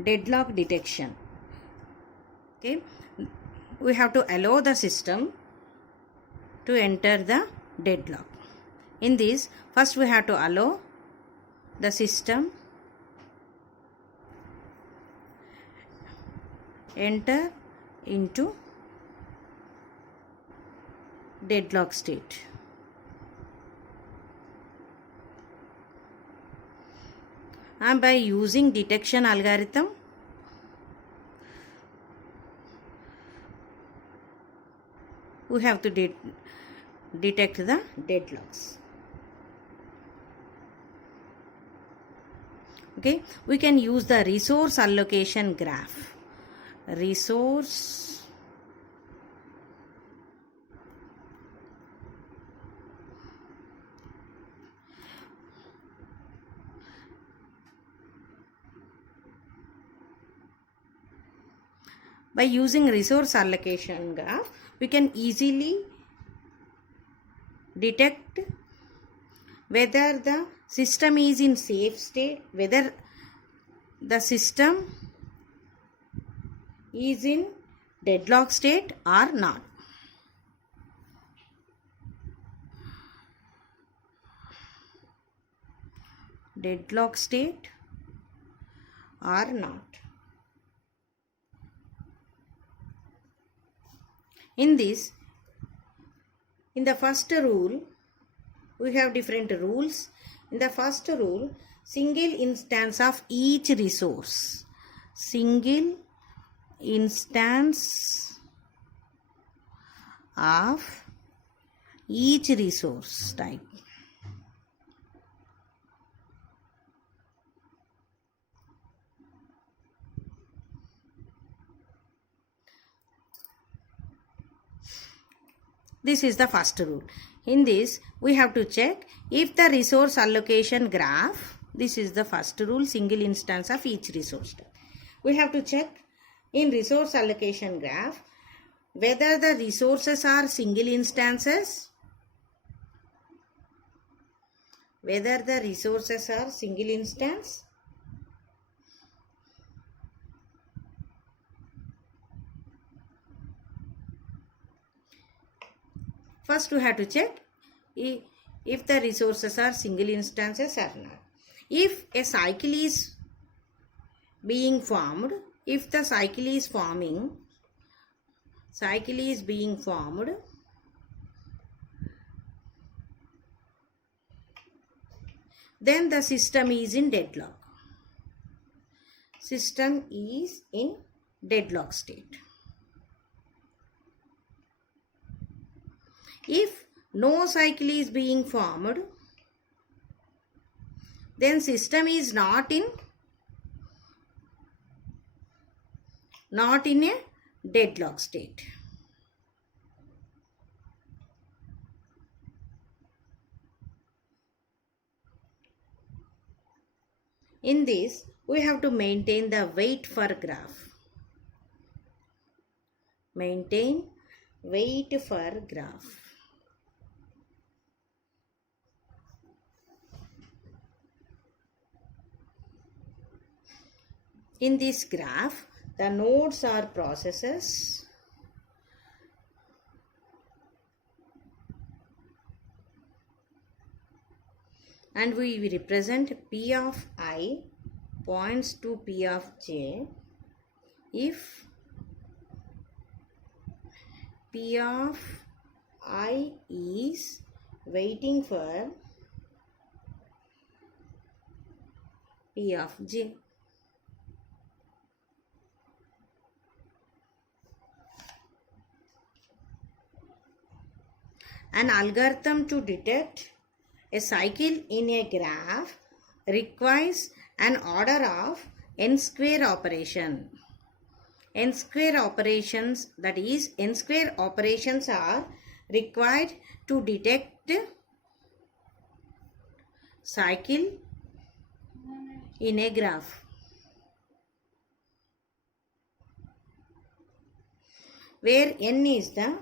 deadlock detection. Okay, we have to allow the system to enter the deadlock. In this, first we have to allow the system enter into deadlock state. And by using detection algorithm, we have to detect the deadlocks. Okay, we can use the resource allocation graph. Resource by using resource allocation graph, we can easily detect whether the system is in safe state, whether the system is in deadlock state or not. Deadlock state or not. In this, in the first rule, we have different rules. In the first rule, single instance of each resource. Single instance of each resource type. This is the first rule. In this, we have to check if the resource allocation graph, this is the first rule, single instance of each resource type. We have to check in resource allocation graph whether the resources are single instances, whether the resources are single instance, first we have to check if the resources are single instances or not. If a cycle is being formed, if the cycle is being formed, then the system is in deadlock. System is in deadlock state. If no cycle is being formed, then system is not in a deadlock state. In this, we have to maintain the wait for graph. Maintain wait for graph. In this graph, the nodes are processes and we represent P of I points to P of J if P of I is waiting for P of J. An algorithm to detect a cycle in a graph requires an order of n square operation. N square operations, that is, n square operations are required to detect cycle in a graph. Where n is the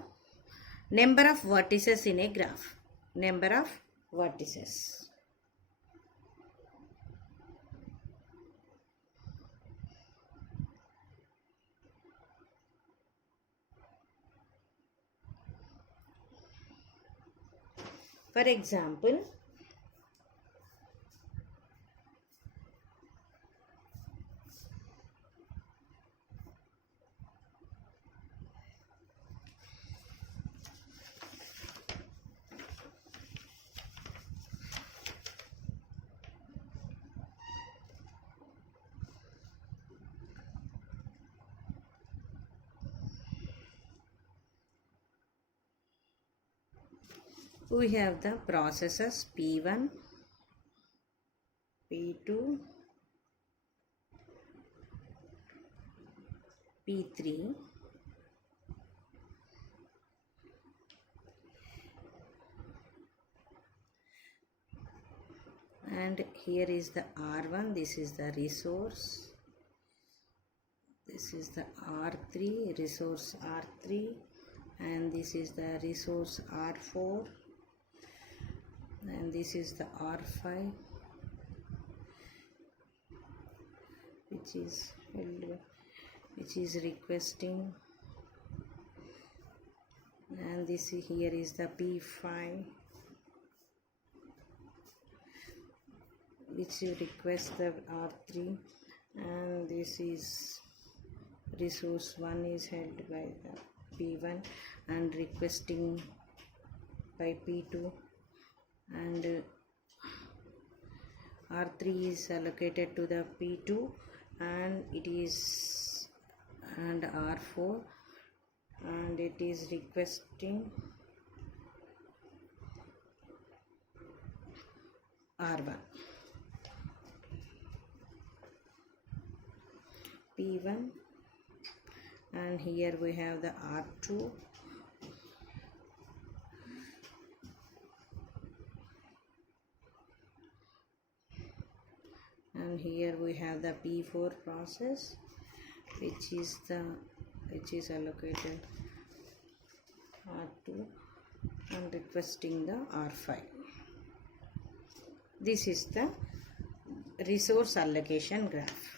number of vertices in a graph. Number of vertices. For example, we have the processes P1, P2, P3, and here is the R1, this is the resource, this is the R3, resource R3, and this is the resource R4, and this is the R5, which is requesting, and this here is the P5, which you request the R3, and this is resource 1 is held by the P1 and requesting by P2, and R3 is allocated to the P2 and it is and R4 and it is requesting R1. P1, and here we have the R2, and here we have the P4 process which is allocated R2 and requesting the R5. This is the resource allocation graph,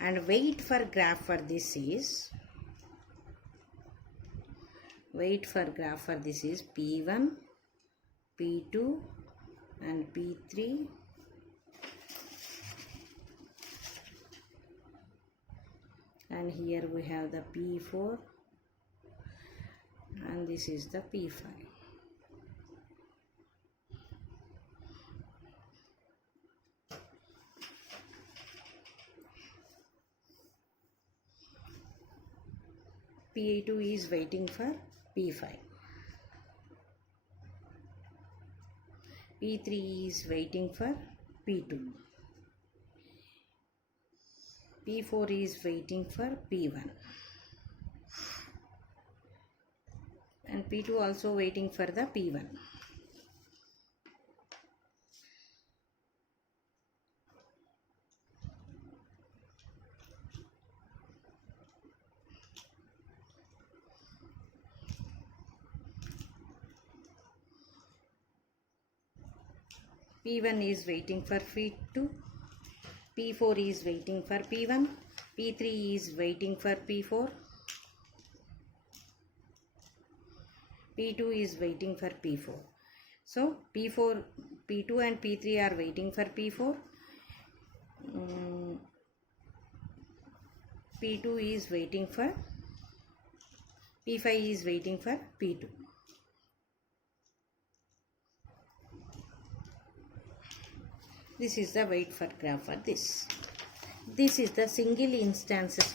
and wait for graph for this is P1, P2 and P3, and here we have the P4 and this is the P5. P2 is waiting for P5. P3 is waiting for P2. P4 is waiting for P1. And P2 also waiting for the P1. P1 is waiting for P2, P4 is waiting for P1, P3 is waiting for P4, P2 is waiting for P4. So P2 and P3 are waiting for P4, P2 is waiting for P5 is waiting for P2. This is the wait for graph for this. This is the single instances.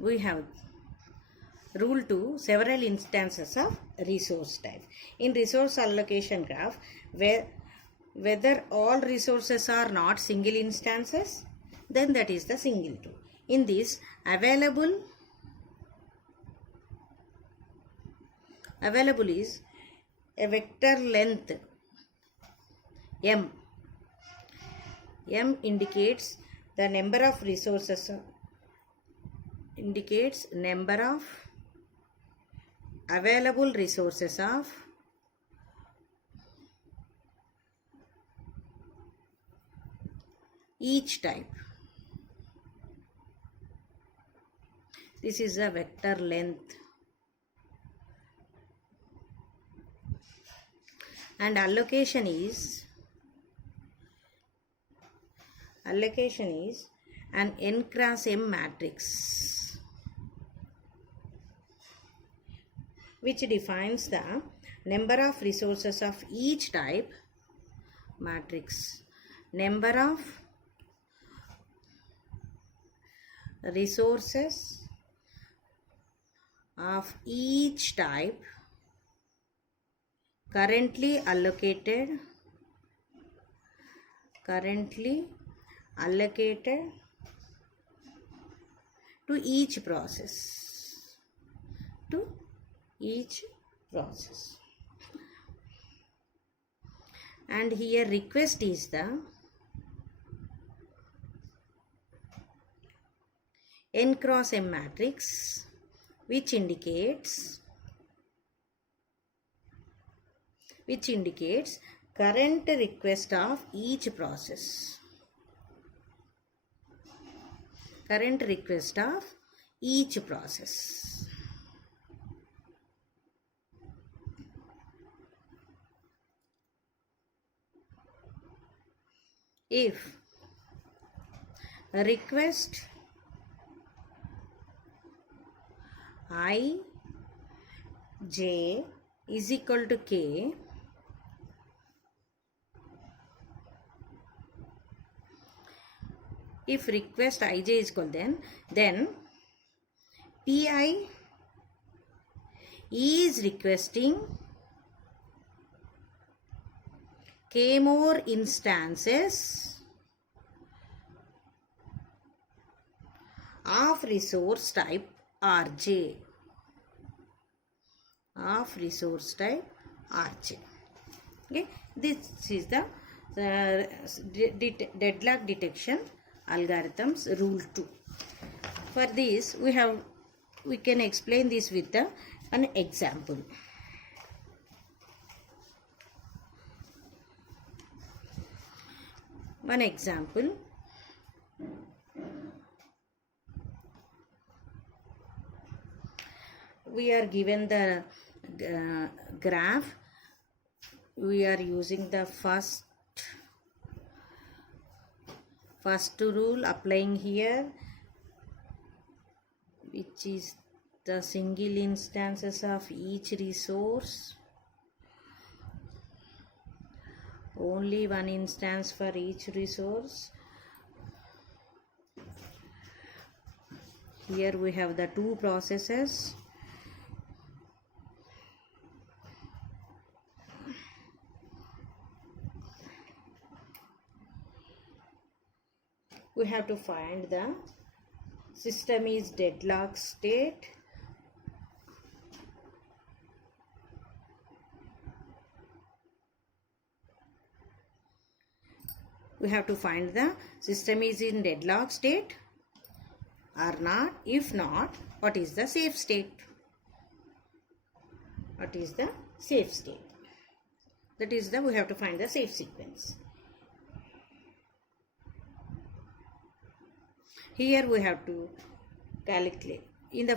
We have rule 2, several instances of resource type. In resource allocation graph, whether all resources are not single instances, then that is the single 2. In this, available is a vector length m. M indicates the number of resources, indicates number of available resources of each type. This is the vector length. And allocation is an n cross m matrix which defines the number of resources of each type matrix. Number of resources of each type currently allocated to each process. And here request is the n cross m matrix which indicates current request of each process. If a request I j is equal to k, if request ij is equal, then pi is requesting k more instances of resource type rj. Okay, this is the deadlock detection algorithms rule 2. For this we can explain this with an example. One example. We are given the graph. We are using the first rule applying here, which is the single instances of each resource. Only one instance for each resource. Here we have the two processes. We have to find the system is deadlock state. We have to find the system is in deadlock state or not. If not, what is the safe state? That is we have to find the safe sequence. Here we have to calculate. In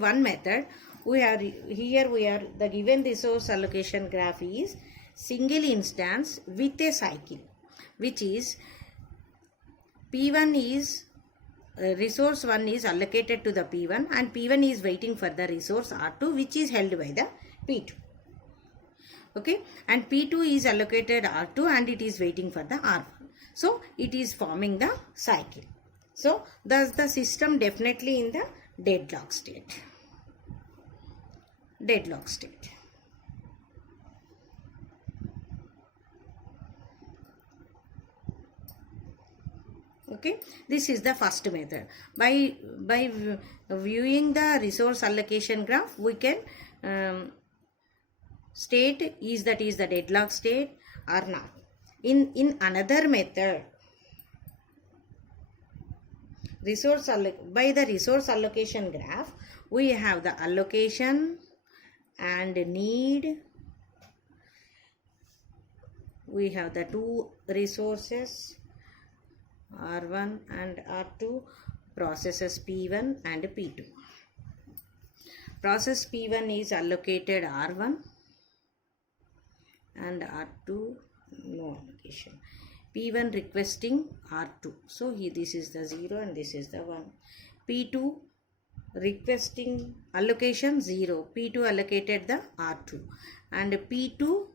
one method, the given resource allocation graph is single instance with a cycle, which is P1 is resource 1 is allocated to the P1 and P1 is waiting for the resource R2 which is held by the P2. Okay, and P2 is allocated R2 and it is waiting for the R1. So it is forming the cycle. So thus the system definitely in the deadlock state. Okay, this is the first method. By viewing the resource allocation graph, we can state is the deadlock state or not. In another method, by the resource allocation graph, we have the allocation and need. We have the two resources R1 and R2. processes P1 and P2. Process P1 is allocated R1 and R2 no allocation. P1 requesting R2. So this is the 0 and this is the 1. P2 requesting allocation 0. P2 allocated the R2 and P2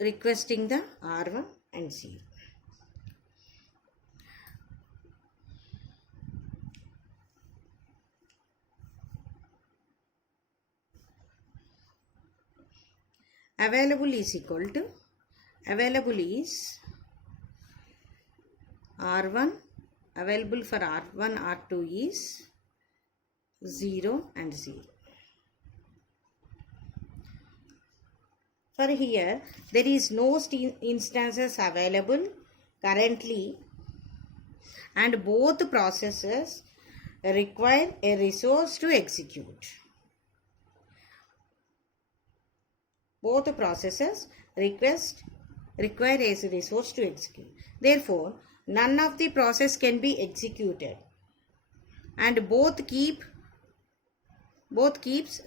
requesting the R1 and 0. Available is equal to, available is R1, available for R1, R2 is 0 and 0. For here, there is no instances available currently and both processes require a resource to execute. Both processes require a resource to execute. Therefore, none of the process can be executed and both keeps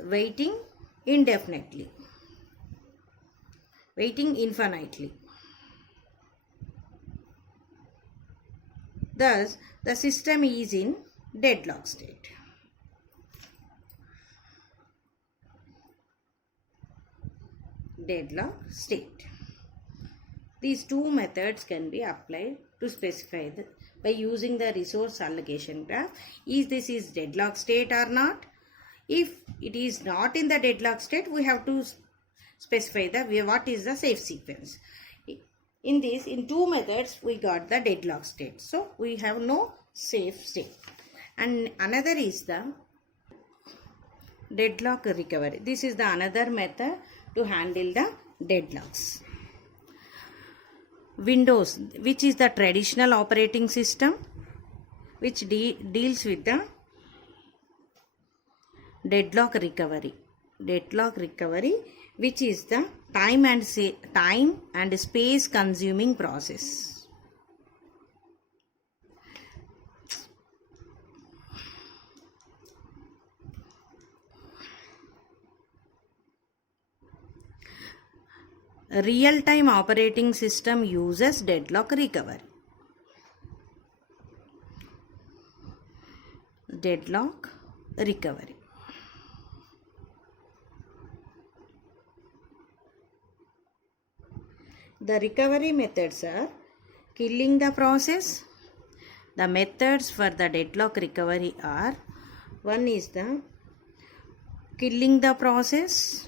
waiting indefinitely, waiting infinitely. Thus, the system is in deadlock state. Deadlock state. These two methods can be applied to specify by using the resource allocation graph. This is deadlock state or not? If it is not in the deadlock state, we have to specify what is the safe sequence. In two methods we got the deadlock state. So we have no safe state. And another is the deadlock recovery. This is the another method to handle the deadlocks. Windows, which is the traditional operating system which deals with the deadlock recovery. Deadlock recovery, which is the time and space consuming process. Real-time operating system uses deadlock recovery. Deadlock recovery. The recovery methods are killing the process. The methods for the deadlock recovery are, one is the killing the process,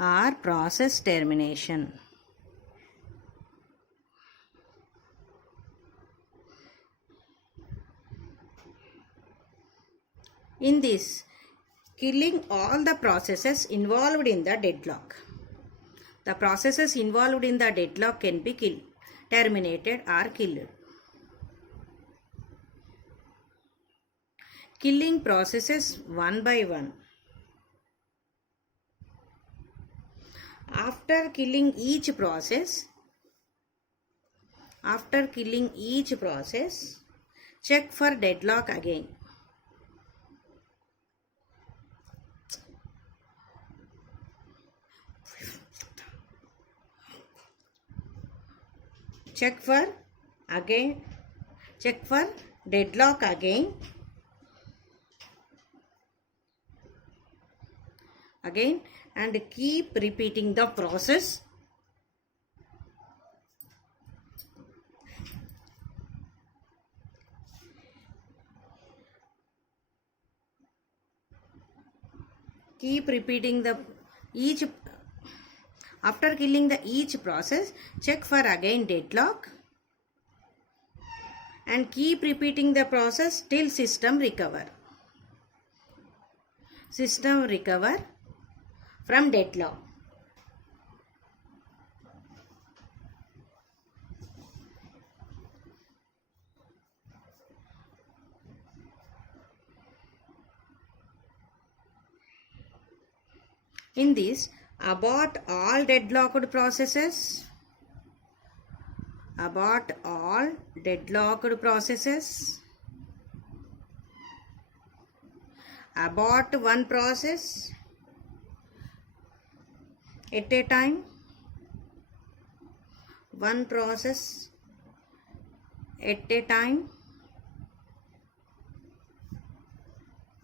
or process termination. In this, killing all the processes involved in the deadlock. The processes involved in the deadlock can be terminated or killed. Killing processes one by one. After killing each process, check for deadlock again. Check for deadlock again and keep repeating the process. Keep repeating after killing each process, check for again deadlock and keep repeating the process till system recover. System recover from deadlock. In this, Abort all deadlocked processes. Abort all deadlocked processes. Abort one process at a time. One process at a time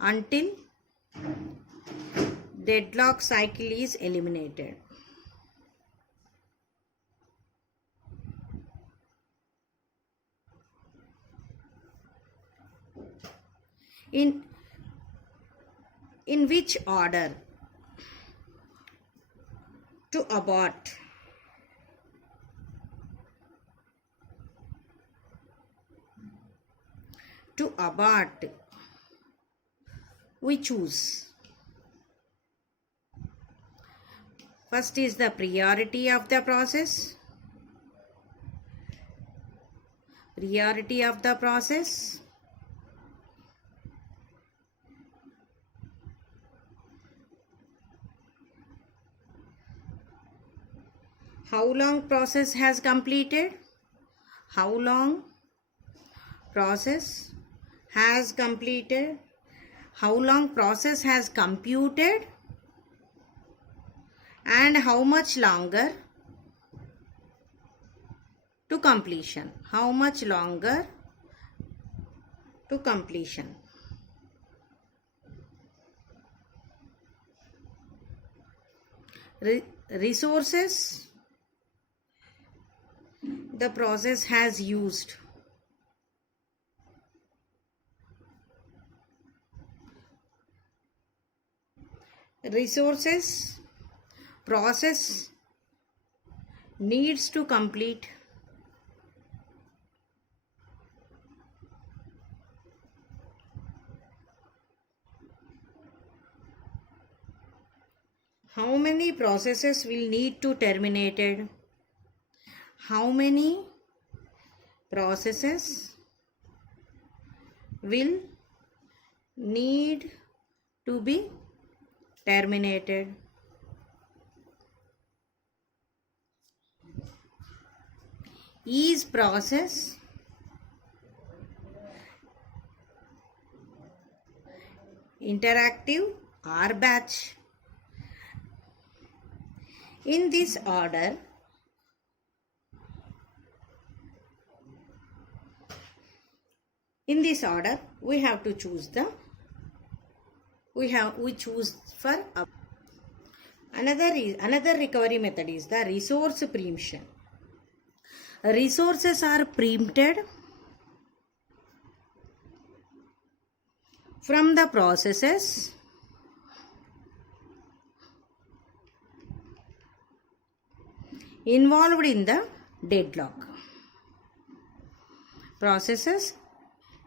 until deadlock cycle is eliminated. In which order to abort? To abort, we choose. First is the priority of the process. Priority of the process. How long process has completed? How long process has completed? How long process has computed? And how much longer to completion? How much longer to completion? Resources the process has used. Resources process needs to complete. How many processes will need to terminated? How many processes will need to be terminated? Is process interactive or batch? In this order, we have to choose we choose for another recovery method is the resource preemption. Resources are preempted from the processes involved in the deadlock. Processes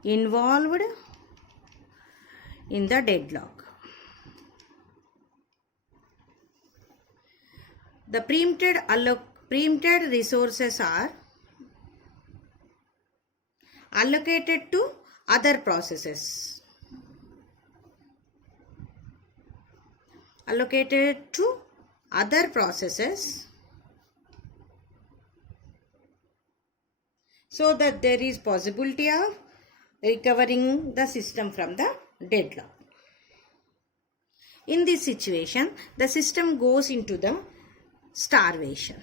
involved in the deadlock. The preempted resources are allocated to other processes. Allocated to other processes so that there is possibility of recovering the system from the deadlock. In this situation, the system goes into the starvation.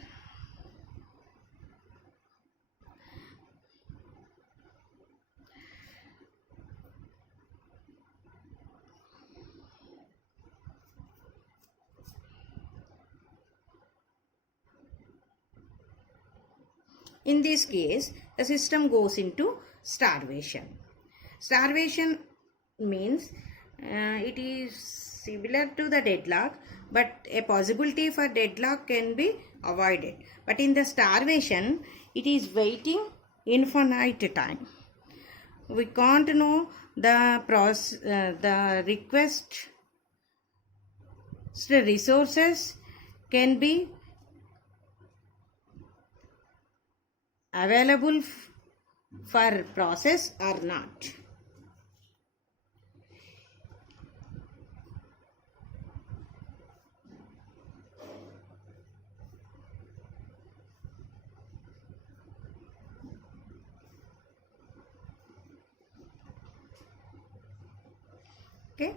In this case, the system goes into starvation. Starvation means it is similar to the deadlock, but a possibility for deadlock can be avoided. But in the starvation, it is waiting infinite time. We can't know the request resources can be available for process or not. Okay.